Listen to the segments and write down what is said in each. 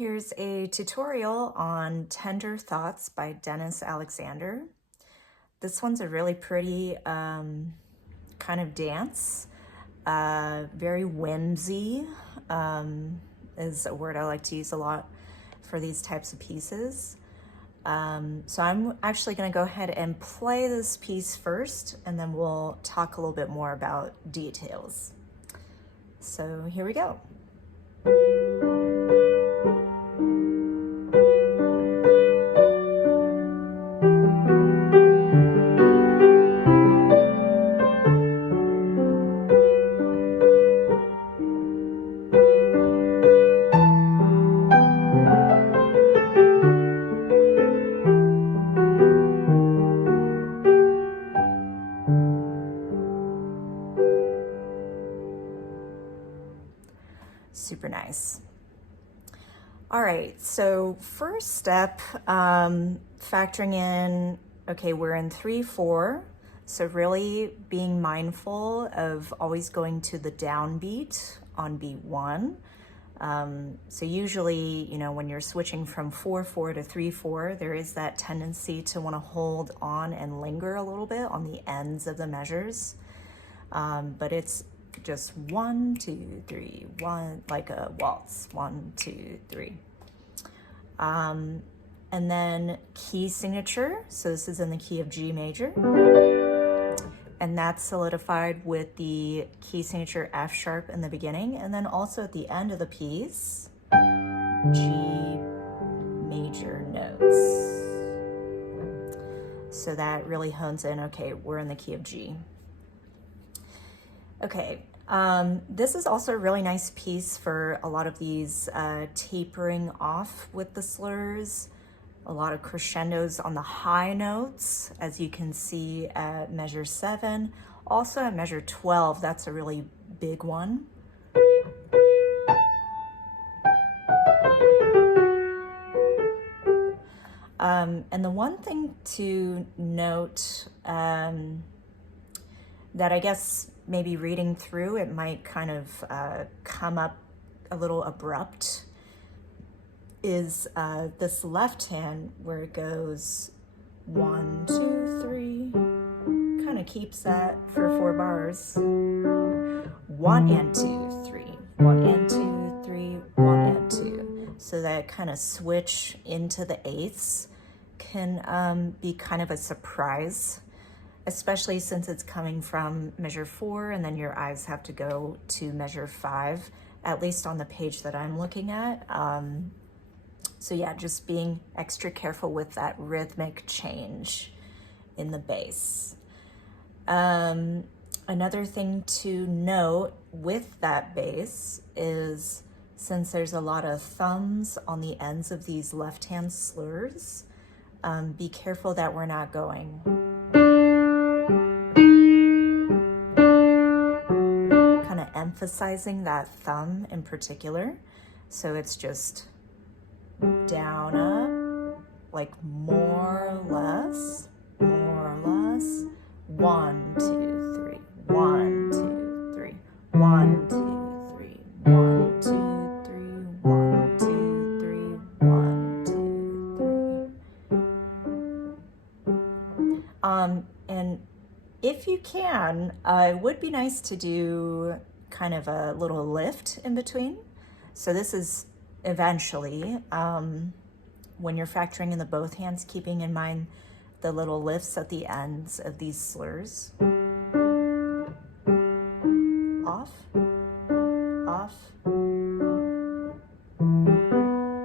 Here's a tutorial on Tender Thoughts by Dennis Alexander. This one's a really pretty kind of dance, very whimsy is a word I like to use a lot for these types of pieces. So I'm actually going to go ahead and play this piece first, and then we'll talk a little bit more about details. So here we go. Super nice. All right, so first step, factoring in, okay, we're in 3/4, so really being mindful of always going to the downbeat on beat 1. So usually, when you're switching from 4/4 to 3/4, there is that tendency to want to hold on and linger a little bit on the ends of the measures, but it's just 1, 2, 3, 1, like a waltz, 1, 2, 3. And then key signature. So this is in the key of G major. And that's solidified with the key signature F sharp in the beginning. And then also at the end of the piece, G major notes. So that really hones in, okay, we're in the key of G. Okay, this is also a really nice piece for a lot of these tapering off with the slurs, a lot of crescendos on the high notes, as you can see at measure 7. Also at measure 12, that's a really big one. And the one thing to note that I guess maybe reading through, it might kind of come up a little abrupt, is this left hand where it goes 1, 2, 3, kind of keeps that for 4 bars. 1 and 2, 3, 1 and 2, 3, 1 and 2. So that kind of switch into the eighths can be kind of a surprise, especially since it's coming from measure 4 and then your eyes have to go to measure 5, at least on the page that I'm looking at. So yeah, just being extra careful with that rhythmic change in the bass. Another thing to note with that bass is, since there's a lot of thumbs on the ends of these left-hand slurs, be careful that we're not going emphasizing that thumb in particular. So it's just down, up, like more or less, 1, 2, 3, 1, 2, 3, 1, 2, 3, 1, 2, 3, 1, 2, 3, 1, 2, 3. And if you can, it would be nice to do kind of a little lift in between. So this is eventually, when you're factoring in the both hands, keeping in mind the little lifts at the ends of these slurs. Off, off,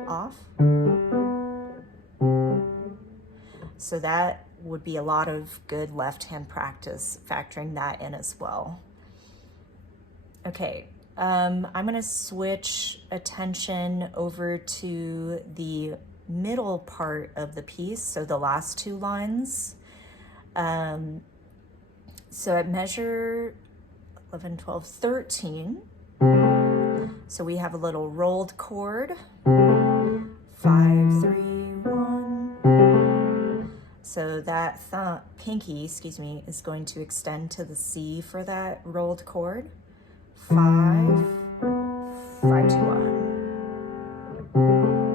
off. So that would be a lot of good left hand practice, factoring that in as well. Okay, I'm gonna switch attention over to the middle part of the piece, so the last 2 lines. So at measure 11, 12, 13, so we have a little rolled chord, 5, 3, 1. So that pinky, is going to extend to the C for that rolled chord. 5, 5, 2, 1.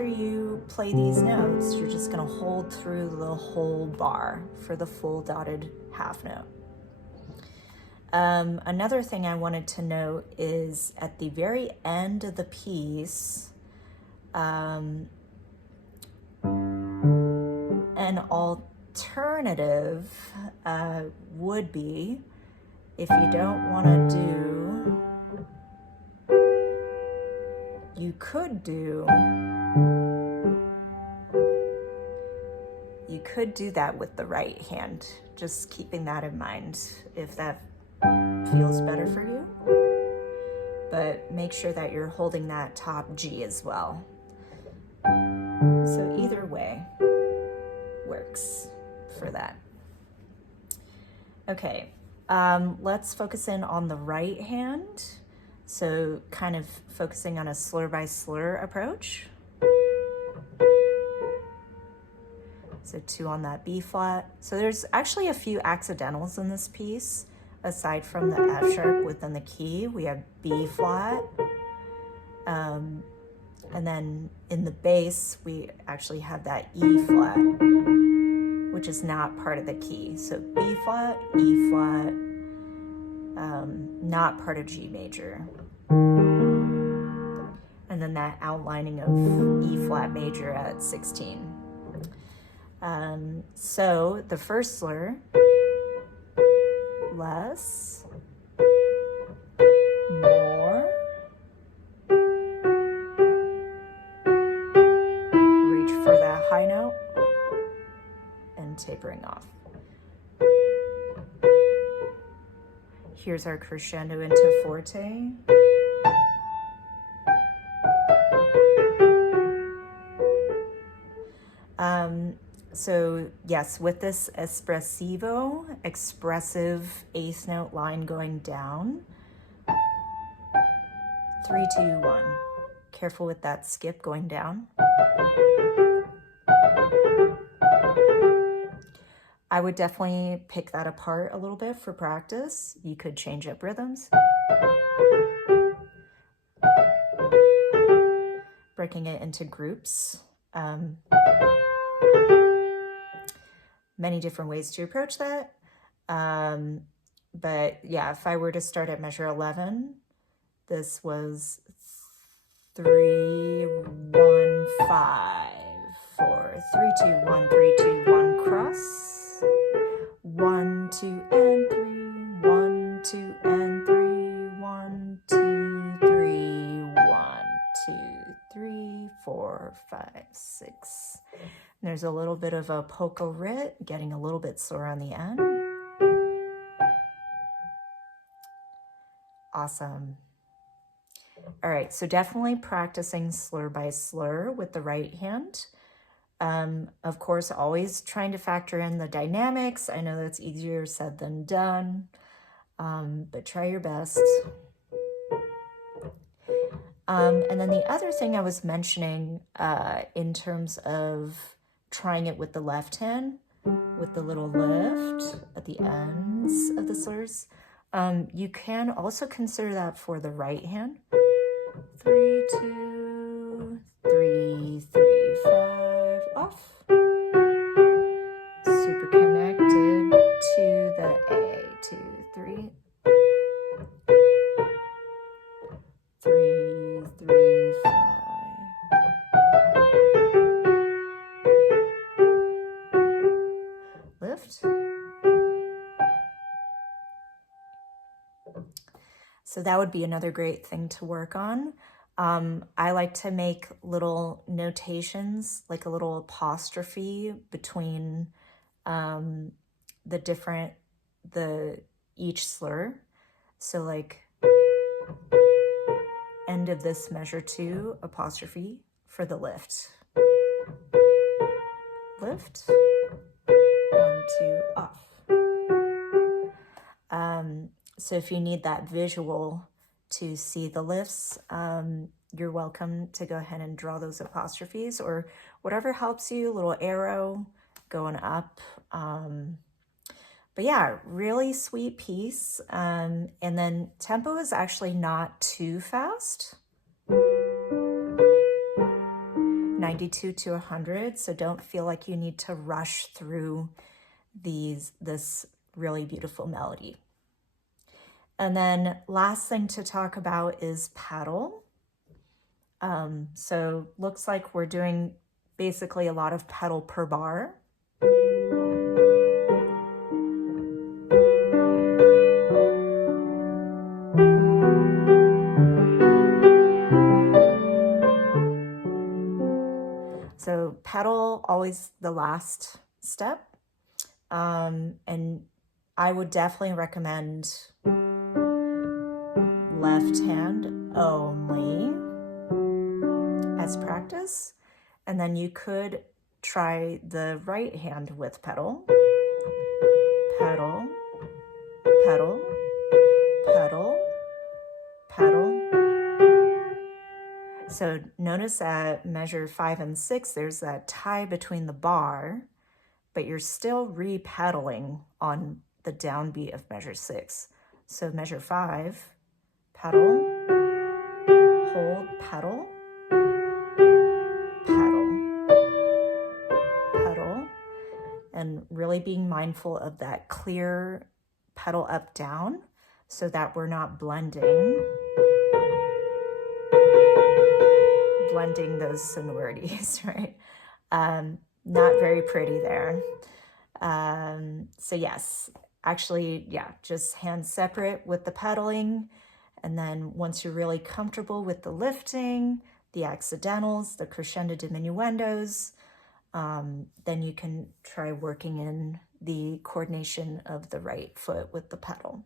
after you play these notes, you're just going to hold through the whole bar for the full dotted half note. Another thing I wanted to note is at the very end of the piece, an alternative would be, if you don't want to do, you could do that with the right hand, just keeping that in mind if that feels better for you. But make sure that you're holding that top G as well. So either way works for that. Okay, let's focus in on the right hand. So kind of focusing on a slur by slur approach. So 2 on that B flat. So there's actually a few accidentals in this piece. Aside from the F sharp within the key, we have B flat. And then in the bass, we actually have that E flat, which is not part of the key. So B flat, E flat, not part of G major. And then that outlining of E flat major at 16. So the first slur, less, more, reach for that high note, and tapering off. Here's our crescendo into forte. So yes, with this espressivo, expressive eighth note line going down, 3, 2, 1. Careful with that skip going down. I would definitely pick that apart a little bit for practice. You could change up rhythms. Breaking it into groups. Many different ways to approach that. But yeah, if I were to start at measure 11, this was 3, 1, 5, 4, 3, 2, 1, 3, 2, 1, cross. 1, 2, and 3, 1, 2, and 3, 1, 2, 3, 1, 2, 3, 4, 5, 6. And there's a little bit of a polka rit, getting a little bit sore on the end. Awesome. All right, so definitely practicing slur by slur with the right hand. Of course, always trying to factor in the dynamics. I know that's easier said than done, but try your best. And then the other thing I was mentioning in terms of trying it with the left hand, with the little lift at the ends of the slurs, you can also consider that for the right hand. 3, 2, 3, 3, 5, off. Super connected to the A, 2, 3. 3, 3, 5. Lift. So that would be another great thing to work on. I like to make little notations, like a little apostrophe between each slur. So like end of this measure 2, apostrophe for the lift. Lift. 1, 2, off. So if you need that visual to see the lifts, you're welcome to go ahead and draw those apostrophes or whatever helps you, little arrow going up. But yeah, really sweet piece. And then tempo is actually not too fast. Now 92 to 100, so don't feel like you need to rush through this really beautiful melody. And then last thing to talk about is pedal. So looks like we're doing basically a lot of pedal per bar. So pedal, always the last step. And I would definitely recommend left hand only as practice. And then you could try the right hand with pedal. Pedal, pedal, pedal, pedal. So notice at measure 5 and 6, there's that tie between the bar, but you're still re-pedaling on the downbeat of measure 6. So measure 5, pedal, hold, pedal, pedal, pedal, and really being mindful of that clear pedal up down so that we're not blending those sonorities, right? Not very pretty there. So yes, actually, yeah, just hands separate with the pedaling. And then once you're really comfortable with the lifting, the accidentals, the crescendo diminuendos, then you can try working in the coordination of the right foot with the pedal.